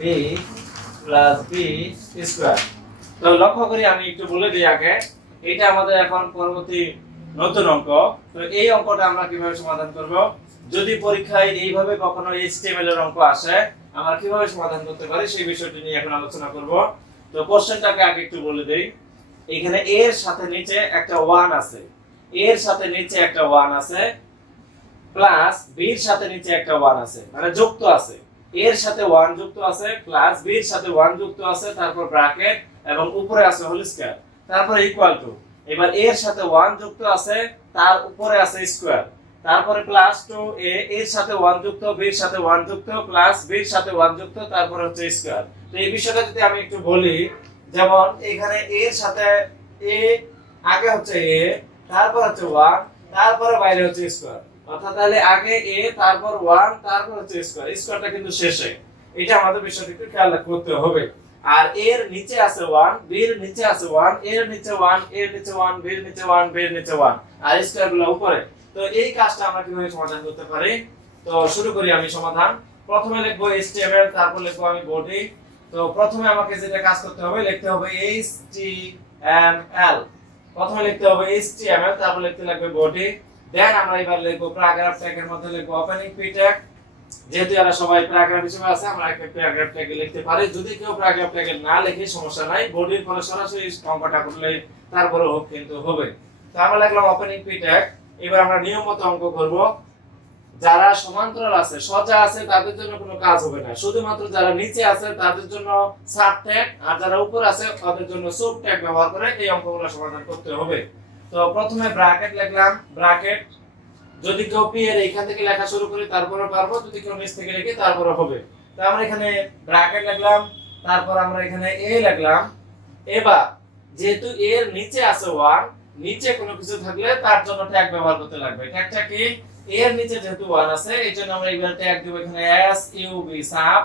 B plus B square. তো লক্ষ্য করি আমি একটু বলে দিই আগে, এটা আমাদের এখন পরবর্তী নতুন অঙ্ক। তো এই অঙ্কটা আমরা কিভাবে সমাধান করব, যদি পরীক্ষায় এইভাবে কখনো এইচটিএমএল এর অঙ্ক আসে আমরা কিভাবে সমাধান করতে পারি সেই বিষয়টি নিয়ে এখন আলোচনা করব। তো কোশ্চেনটাকে আগে একটু বলে দেই। এখানে a এর সাথে নিচে একটা 1 আছে, a এর সাথে নিচে একটা 1 আছে, প্লাস b এর সাথে নিচে একটা 1 আছে, মানে যুক্ত আছে। a এর সাথে 1 যুক্ত আছে, প্লাস b এর সাথে 1 যুক্ত আছে, তারপর ব্র্যাকেট এবং উপরে আছে হোল স্কয়ার, তারপর ইকুয়াল টু। এবার a এর সাথে 1 যুক্ত আছে, তার উপরে আছে স্কয়ার, তারপরে প্লাস 2a এর সাথে 1 যুক্ত, b এর সাথে 1 যুক্ত, প্লাস b এর সাথে 1 যুক্ত, তারপরে হচ্ছে স্কয়ার। তো এই বিষয়টা যদি আমি একটু বলি, যেমন এখানে a এর সাথে a আগে হচ্ছে a, তারপর হচ্ছে 1, তারপরে বাইরে হচ্ছে স্কয়ার, অর্থাৎ তাহলে আগে a তারপর 1 তারপর হচ্ছে স্কয়ার, স্কয়ারটা কিন্তু শেষে। এটা আমাদের বিষয়টা একটু খেয়াল করতে হবে। আর এর নিচে আছে 1, b এর নিচে আছে 1, এর নিচে 1, এর নিচে 1, b এর নিচে 1, b এর নিচে 1, আর স্কয়ারগুলো উপরে। তো এই কাজটা আমরা কিভাবে সমাধান করতে পারি? তো শুরু করি আমি সমাধান। প্রথমে লিখবো HTML, তারপর লিখবো আমি বডি। তো প্রথমে আমাকে যেটা কাজ করতে হবে, লিখতে হবে HTML। প্রথমে লিখতে হবে HTML, তারপর লিখতে লাগবে বডি। দেন আমরা এবার লিখবো প্যারাগ্রাফ ট্যাগের মধ্যে লিখবো ওপেনিং পি ট্যাগ। যেহেতু এরা সবাই প্যারাগ্রাফ হিসেবে আছে, আমরা একটা প্যারাগ্রাফ ট্যাগে লিখতে পারি। যদি কেউ প্যারাগ্রাফ ট্যাগে না লিখে সমস্যা নাই, বডির পরে সরাসরি অঙ্কটা করলে তারপরে হোক কিন্তু হবে। তো আমরা লিখলাম ওপেনিং পি ট্যাগ। এবার আমরা নিয়ম মতো অঙ্ক করব। যারা সমান্তরাল আছে, সোজা আছে, তাদের জন্য কোনো কাজ হবে না, শুধুমাত্র যারা নিচে আছে তাদের জন্য সাব ট্যাগ, আর যারা উপরে আছে তাদের জন্য সাব ট্যাগ ব্যবহার করে এই অঙ্কগুলো সমাধান করতে হবে। তো প্রথমে ব্র্যাকেট লিখলাম, ব্র্যাকেট। যদি কেউ পি এর এখান থেকে লেখা শুরু করি তারপরে পারবো, যদি কেউ নিচ থেকে লিখি তারপরে হবে। তো আমরা এখানে ব্র্যাকেট লিখলাম, তারপর আমরা এখানে এ লিখলাম। এবার যেহেতু এর নিচে আছে 1, নিচে কোনো কিছু থাকলে তার জন্য ট্যাগ ব্যবহার করতে লাগবে। ট্যাগটা কি? এর নিচে যেহেতু 1 আছে এই জন্য আমরা এবার ট্যাগ দেব এখানে SUB sub,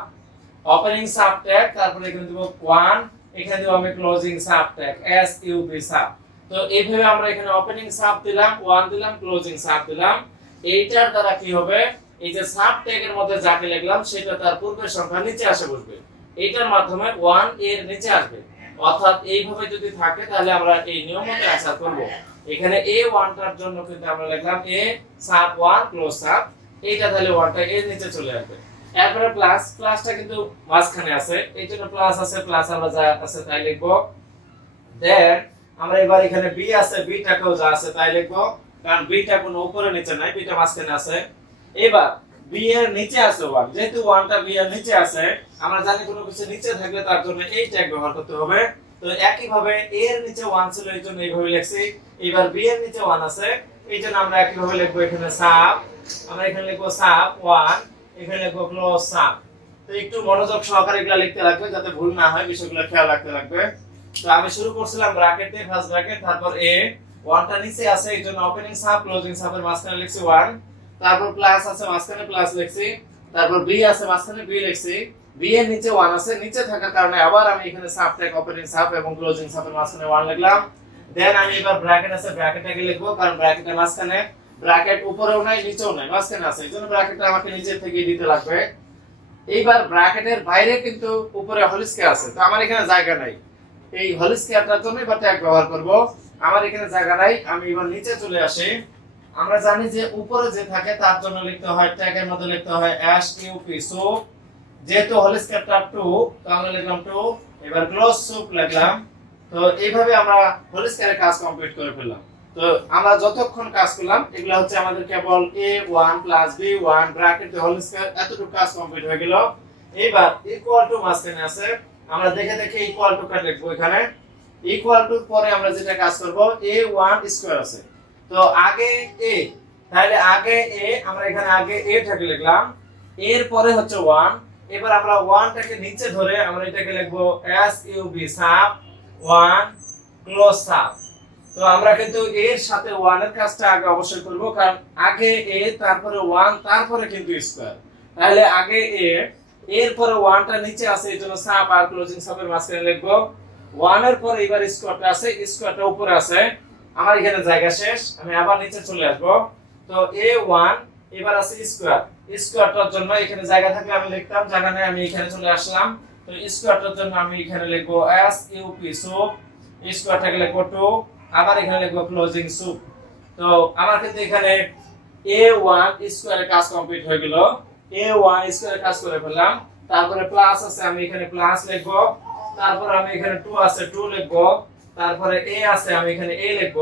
opening sub tag, তারপর এখানে দেব 1, এখানে দেব আমি closing sub tag SUB sub. তো এইভাবে আমরা এখানে ওপেনিং সাব দিলাম, 1 দিলাম, ক্লোজিং সাব দিলাম। এইটার দ্বারা কি হবে, এই যে সাব ট্যাগের মধ্যে যাকে লিখলাম সেটা তার পূর্বের সংখ্যা নিচে আসে বসবে, এইটার মাধ্যমে 1 এর নিচে আসবে। অর্থাৎ এইভাবে যদি থাকে তাহলে আমরা এই নিয়ম মতো অ্যান্সার করব। এখানে A1 টার জন্য কিন্তু আমরা লিখলাম A সাব 1 ক্লোজ সাব, এইটা তাহলে 1টা এর নিচে চলে আসবে। এরপরে প্লাস, প্লাসটা কিন্তু মাঝখানে আছে এই জন্য প্লাস আছে, প্লাস আমরা যা আছে তাই লিখব। দেন আমরা এবার এখানে B আছে, Bটাকেও যা আছে তাই লিখব, কারণ Bটা কোনো উপরে নিচে নাই, Bটা মাঝখানে আছে। এবার B এর নিচে আছে 1, যেহেতু 1টা B এর নিচে আছে, আমরা জানি কোনো কিছু নিচে থাকলে তার জন্য এই ট্যাগ ব্যবহার করতে হবে। তো একই ভাবে A এর নিচে 1 ছিল এই জন্য এইভাবে লিখছি। এবার B এর নিচে 1 আছে এই জন্য আমরা একই ভাবে লিখব এখানে সাব, আমরা এখানে লিখব সাব 1, এখানে লিখব ক্লোজ সাব। তো একটু মনোযোগ সহকারে এগুলা লিখতে লাগবে যাতে ভুল না হয়, বিষয়গুলো খেয়াল রাখতে লাগবে। তো আমি শুরু করছিলাম ব্র্যাকেট দিয়ে, ফার্স্ট ব্র্যাকেট, তারপর A 1টা নিচে আছে এই জন্য ওপেনিং সাব, ক্লোজিং সাবের মাঝখানে লিখছি 1, তারপর প্লাস আছে মাঝখানে প্লাস লিখছি, তারপর B আছে মাঝখানে B লিখছি। B এর নিচে 1 আছে, নিচে থাকার কারণে আবার আমি এখানে সাব ট্যাগ ওপেনিং সাব এবং ক্লোজিং সাবের মাঝখানে 1 লিখলাম। দেন আমি এবার ব্র্যাকেট আছে, ব্র্যাকেটটাকে লিখবো, কারণ ব্র্যাকেটের মাঝখানে, ব্র্যাকেট উপরেও নাই নিচেও নাই, মাঝখানে আছে এই জন্য ব্র্যাকেটটা আমাকে নিচে থেকে দিতে লাগবে। এইবার ব্র্যাকেটের বাইরে কিন্তু উপরে হোল স্কয়ার আছে, তো আমার এখানে জায়গা নাই, এই হোল স্কয়ারটার জন্য এবার ট্যাগ ব্যবহার করব। আমার এখানে জায়গা নাই, আমি এবার নিচে চলে আসি। আমরা জানি যে উপরে যে থাকে তার জন্য লিখতে হয় ট্যাগের মধ্যে লিখতে হয় SUP সো, যেহেতু হোল স্কয়ারটা 2 তো আমরা লিখলাম 2, এবার ক্লোজ সুপ লিখলাম। তো এইভাবে আমরা হোল স্কয়ারের কাজ কমপ্লিট করে ফেললাম। তো আমরা যতক্ষণ কাজ করলাম এগুলা হচ্ছে আমাদের কেবল A1 plus B1 bracket whole square, এতটুকু কাজ কমপ্লিট হয়ে গেল। এবার ইকুয়াল টু মাঝখানে আছে, আমরা দেখে দেখে ইকুয়াল টু টা লিখবো। এখানে ইকুয়াল টু পরে আমরা যেটা কাজ করব A1 স্কয়ার আছে, তো আগে A, তাহলে আগে A, আমরা এখানে আগে A টাকে লিখলাম, এর পরে হচ্ছে 1। এবার আমরা 1টাকে নিচে ধরে আমরা এটাকে লিখবো SUB সাব 1 ক্লোজ সাব। তো আমরা কিন্তু এর সাথে 1 এর কাজটা আগে অবশ্যই করব, কারণ আগে A তারপরে 1 তারপরে কিন্তু স্কয়ার, তাহলে আগে A, এর পরে 1টা নিচে আছে এই জন্য সাব আর ক্লোজিং সাবের মাঝখানে লিখব। 1 এর পরে এবার স্কয়ারটা আছে, স্কয়ারটা উপরে আছে, আমার এখানে জায়গা শেষ, আমি আবার নিচে চলে আসব। তো A1 এবার আছে স্কয়ার। স্কয়ারটার জন্য এখানে জায়গা থাকলে আমি লিখতাম, জায়গা নেই আমি এখানে চলে আসলাম। তো স্কয়ারটার জন্য আমি এখানে লিখব এস ইউ পি সুপ, স্কয়ারটাকে লিখব 2, আবার এখানে লিখব ক্লোজিং সুপ। তো আমার কিন্তু এখানে a1 স্কয়ারের কাজ কমপ্লিট হয়ে গেল, a1 স্কয়ারের কাজ করে ফেললাম। তারপরে প্লাস আছে আমি এখানে প্লাস লিখব, তারপর আমি এখানে 2 আছে 2 লিখব, তারপরে a আছে আমি এখানে a লিখব।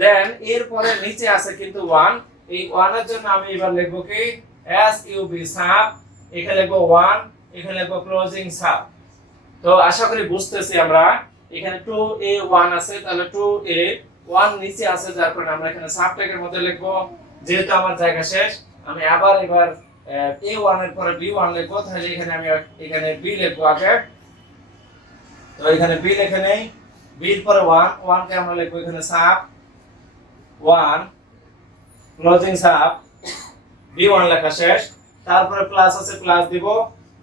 দেন এর পরে নিচে আছে কিন্তু 1, এই 1 এর জন্য আমি এবার লিখব কি s u b সাব, এখানে লিখব 1, এখানে লিখব ক্লোজিং সাব। তো আশা করি বুঝতেছি আমরা। এখানে 2a1 আছে, তাহলে 2a1 নিচে আছে, যার কারণে আমরা এখানে সাব ট্যাগের মধ্যে লিখব। যেহেতু আমার জায়গা শেষ, আমি আবার এবার a1 এর পরে b1 লিখব, তাহলে এখানে আমি এখানে b লিখব আগে। তো এখানে b লিখে নেই, b এর পরে 1, 1 কে আমরা লিখব এখানে সাব 1, ক্লোজিং সাব, b1 লেখা শেষ। তারপরে প্লাস আছে প্লাস দিব,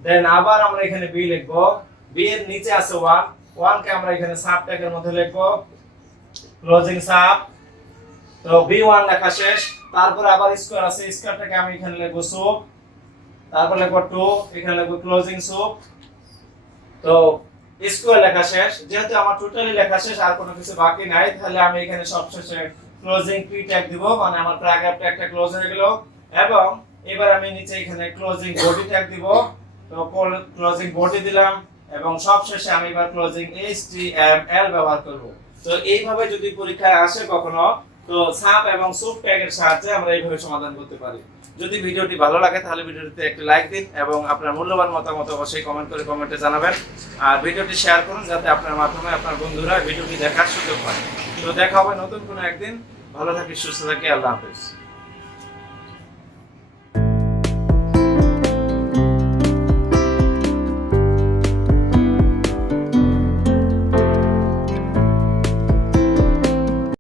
দেন আবার আমরা এখানে b লিখব, b এর নিচে আছে 1, 1 কে আমরা এখানে সাব ট্যাগের মধ্যে লিখব, ক্লোজিং সাব। তো b1 লেখা শেষ। তারপরে আবার স্কয়ার আছে, স্কয়ারটাকে আমি এখানে লিখব সুপ, তারপর লিখব 2, এখানে লিখব ক্লোজিং সুপ। তো স্কয়ার লেখা শেষ। যেহেতু আমার টোটালি লেখা শেষ, আর কোনো কিছু বাকি নাই, তাহলে আমি এখানে সবশেষে ক্লোজিং পি ট্যাগ দিব, মানে আমার প্যারাগ্রাফ ট্যাগটা ক্লোজ হয়ে গেল। এবং এবার আমি নিচে এখানে ক্লোজিং বডি ট্যাগ দিব। তো ক্লোজিং বডি দিলাম, এবং সবশেষে আমি এবার ক্লোজিং html ব্যবহার করব। তো এইভাবে যদি পরীক্ষায় আসে কখনো, তো সাব এবং সুপ ট্যাগের সাহায্যে আমরা এইভাবে সমাধান করতে পারি। যদি ভিডিওটি ভালো লাগে তাহলে ভিডিওটিতে একটি লাইক দিন, এবং আপনার মূল্যবান মতামত অবশ্যই কমেন্ট করে কমেন্টে জানাবেন। আর ভিডিওটি শেয়ার করুন, যাতে আপনার মাধ্যমে আপনার বন্ধুরা ভিডিওটি দেখার সুযোগ পায়। তো দেখা হবে নতুন কোনো একদিন। ভালো থাকি, সুস্থ থাকি, আল্লাহ হাফেজ।